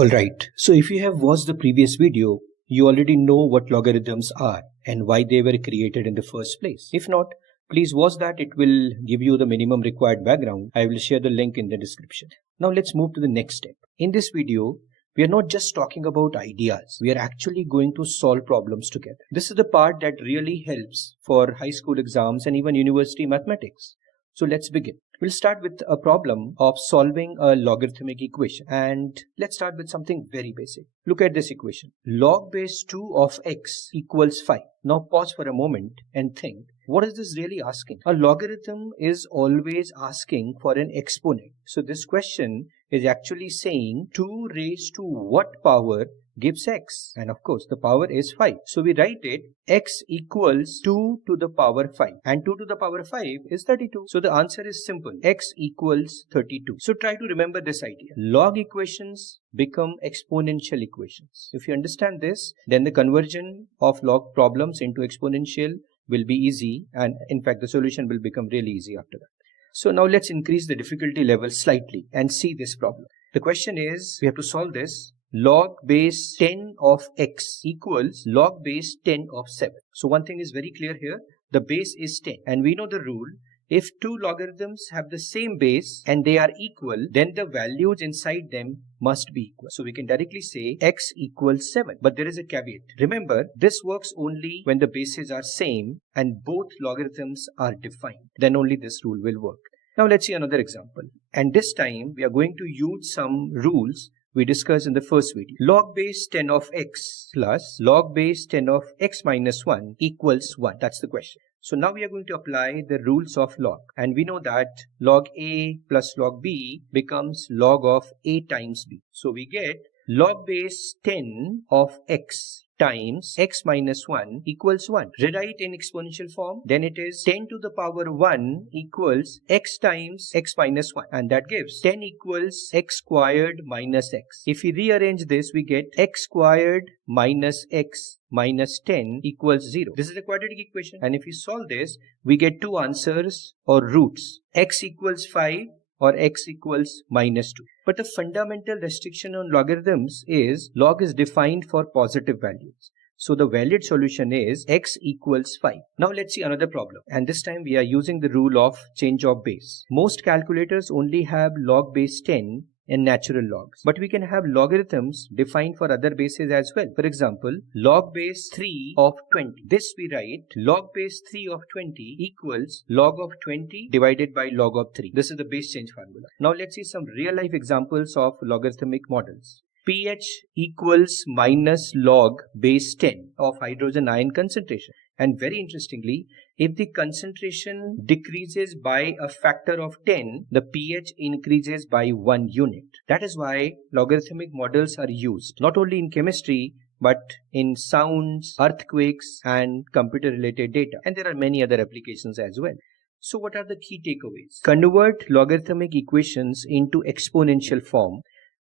Alright, so if you have watched the previous video, you already know what logarithms are and why they were created in the first place. If not, please watch that, it will give you the minimum required background. I will share the link in the description. Now let's move to the next step. In this video, we are not just talking about ideas, we are actually going to solve problems together. This is the part that really helps for high school exams and even university mathematics. So let's begin. We'll start with a problem of solving a logarithmic equation, and let's start with something very basic. Look at this equation. Log base 2 of x equals 5. Now pause for a moment and think, what is this really asking? A logarithm is always asking for an exponent. So this question is actually saying 2 raised to what power gives x, and of course the power is 5. So we write it x equals 2 to the power 5, and 2 to the power 5 is 32. So the answer is simple, x equals 32. So try to remember this idea. Log equations become exponential equations. If you understand this, then the conversion of log problems into exponential will be easy, and in fact the solution will become really easy after that. So now let's increase the difficulty level slightly and see this problem. The question is, we have to solve this. Log base 10 of x equals log base 10 of 7. So one thing is very clear here, the base is 10, and we know the rule, if two logarithms have the same base and they are equal, then the values inside them must be equal. So we can directly say x equals 7, but there is a caveat. Remember, this works only when the bases are same and both logarithms are defined. Then only this rule will work. Now let's see another example, and this time we are going to use some rules we discussed in the first video. Log base 10 of x plus log base 10 of x minus 1 equals 1. That's the question. So now we are going to apply the rules of log, and we know that log a plus log b becomes log of a times b. So we get log base 10 of x times x minus 1 equals 1. Rewrite in exponential form, then it is 10 to the power 1 equals x times x minus 1, and that gives 10 equals x squared minus x. If we rearrange this, we get x squared minus x minus 10 equals 0. This is a quadratic equation, and if we solve this, we get two answers or roots, x equals 5 or x equals minus 2. But the fundamental restriction on logarithms is log is defined for positive values. So the valid solution is x equals 5. Now let's see another problem, and this time we are using the rule of change of base. Most calculators only have log base 10 in natural logs, but we can have logarithms defined for other bases as well. For example, log base 3 of 20. This we write log base 3 of 20 equals log of 20 divided by log of 3. This is the base change formula. Now let's see some real life examples of logarithmic models. pH equals minus log base 10 of hydrogen ion concentration. And very interestingly, if the concentration decreases by a factor of 10, the pH increases by 1 unit. That is why logarithmic models are used not only in chemistry, but in sounds, earthquakes, and computer-related data. And there are many other applications as well. So what are the key takeaways? Convert logarithmic equations into exponential form.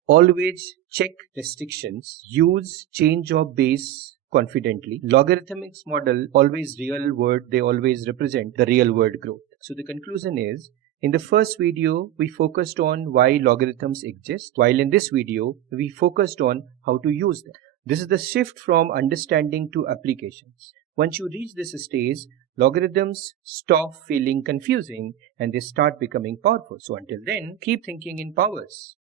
Always check restrictions. Use change of base confidently. Logarithmics model always real world, they always represent the real world growth. So the conclusion is, in the first video we focused on why logarithms exist, while in this video we focused on how to use them. This is the shift from understanding to applications. Once you reach this stage, logarithms stop feeling confusing and they start becoming powerful. So until then, keep thinking in powers.